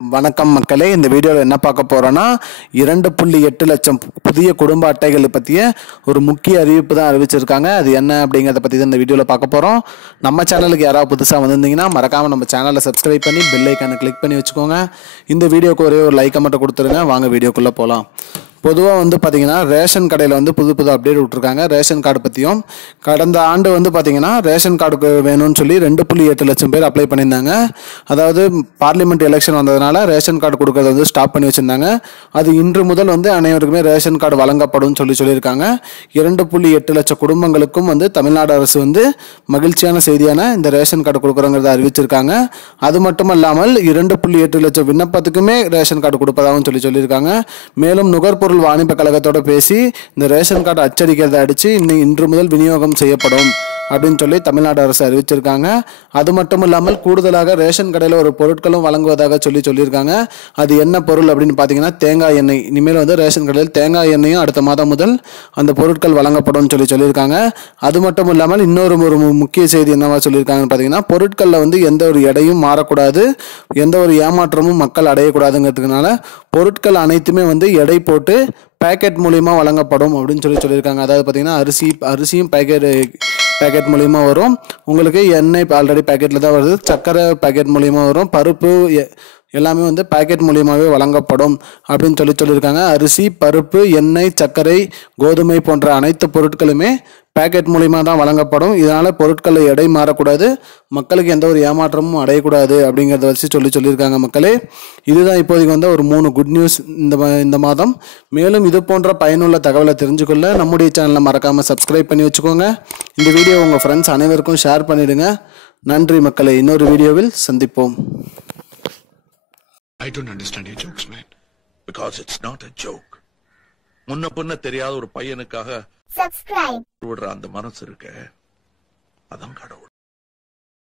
வணக்கம் மக்களே, இந்த வீடியோவில் என்ன பார்க்க போகிறோன்னா 2.8 லட்சம் புதிய குடும்ப அட்டைகளை பற்றிய ஒரு முக்கிய அறிவிப்பு தான் அறிவிச்சிருக்காங்க. அது என்ன அப்படிங்கிறத பற்றி தான் இந்த வீடியோவில் பார்க்க போகிறோம். நம்ம சேனலுக்கு யாராவது புதுசாக வந்திருந்தீங்கன்னா மறக்காமல் நம்ம சேனலை சப்ஸ்கிரைப் பண்ணி பெல் ஐக்கானை கிளிக் பண்ணி வச்சுக்கோங்க. இந்த வீடியோக்கு ஒரே ஒரு லைக்கை மட்டும் கொடுத்துருங்க. வாங்க வீடியோக்குள்ளே போகலாம். பொதுவாக பார்த்தீங்கன்னா ரேஷன் கடையில் புது அப்டேட் விட்டுருக்காங்க. ரேஷன் கார்டு பற்றியும் கடந்த ஆண்டு பார்த்தீங்கன்னா ரேஷன் கார்டுக்கு வேணும்னு சொல்லி 2.8 லட்சம் பேர் அப்ளை பண்ணியிருந்தாங்க. அதாவது பார்லிமெண்ட் எலெக்ஷன் வந்ததுனால ரேஷன் கார்டு கொடுக்கறத ஸ்டாப் பண்ணி வச்சுருந்தாங்க. அது இன்று முதல் அனைவருக்குமே ரேஷன் கார்டு வழங்கப்படும் சொல்லியிருக்காங்க. 2.8 லட்சம் குடும்பங்களுக்கும் தமிழ்நாடு அரசு மகிழ்ச்சியான செய்தியான இந்த ரேஷன் கார்டு கொடுக்குறோங்கிறத அறிவிச்சிருக்காங்க. அது மட்டும் இல்லாமல் 2.8 லட்சம் விண்ணப்பத்துக்குமே ரேஷன் கார்டு கொடுப்பதாகவும் சொல்லியிருக்காங்க. மேலும் நுகர்பொருள் வாணிப கழகத்தோட பேசி இந்த ரேஷன் கார்டு அச்சடிக்கிறதை அடிச்சு இன்று முதல் விநியோகம் செய்யப்படும் அப்படின்னு சொல்லி தமிழ்நாடு அரசு அறிவிச்சிருக்காங்க. அது மட்டும் இல்லாமல் கூடுதலாக ரேஷன் கடையில் ஒரு பொருட்களும் வழங்குவதாக சொல்லியிருக்காங்க. அது என்ன பொருள் அப்படின்னு பார்த்தீங்கன்னா தேங்காய் எண்ணெய். இனிமேல் ரேஷன் கடையில் தேங்காய் எண்ணெயும் அடுத்த மாதம் முதல் அந்த பொருட்கள் வழங்கப்படும் சொல்லியிருக்காங்க. அது மட்டும் இல்லாமல் இன்னொரு முக்கிய செய்தி என்னவா சொல்லியிருக்காங்கன்னு பார்த்தீங்கன்னா பொருட்களில் எந்த ஒரு எடையும் மாறக்கூடாது, எந்த ஒரு ஏமாற்றமும் மக்கள் அடையக்கூடாதுங்கிறதுனால பொருட்கள் அனைத்துமே எடை போட்டு பேக்கெட் மூலியமா வழங்கப்படும் அப்படின்னு சொல்லியிருக்காங்க. அதாவது பார்த்தீங்கன்னா அரிசியும் பேக்கெட் மூலியமா வரும். உங்களுக்கு எண்ணெய் ஆல்ரெடி பேக்கெட்ல தான் வருது, சர்க்கரை பேக்கெட் மூலியமா வரும், பருப்பு எல்லாமே பேக்கெட் மூலியமாகவே வழங்கப்படும் அப்படின்னு சொல்லியிருக்காங்க. அரிசி, பருப்பு, எண்ணெய், சர்க்கரை, கோதுமை போன்ற அனைத்து பொருட்களுமே பேக்கெட் மூலியமாக தான் வழங்கப்படும். இதனால பொருட்களில் எடை மாறக்கூடாது, மக்களுக்கு எந்த ஒரு ஏமாற்றமும் அடையக்கூடாது அப்படிங்கிறத வச்சு சொல்லியிருக்காங்க. மக்களே, இதுதான் இப்போதைக்கு ஒரு 3 குட் நியூஸ் இந்த மாதம். மேலும் இது போன்ற பயனுள்ள தகவலை தெரிஞ்சுக்கொள்ள நம்முடைய சேனலை மறக்காமல் சப்ஸ்கிரைப் பண்ணி வச்சுக்கோங்க. இந்த வீடியோ உங்கள் ஃப்ரெண்ட்ஸ் அனைவருக்கும் ஷேர் பண்ணிடுங்க. நன்றி மக்களே, இன்னொரு வீடியோவில் சந்திப்போம். I don't understand your jokes, man. Because it's not a joke. முன்ன பின்ன தெரியாத ஒரு பையனுக்காக subscribe விடுற அந்த மனசு இருக்க, அதான் கடவுள்.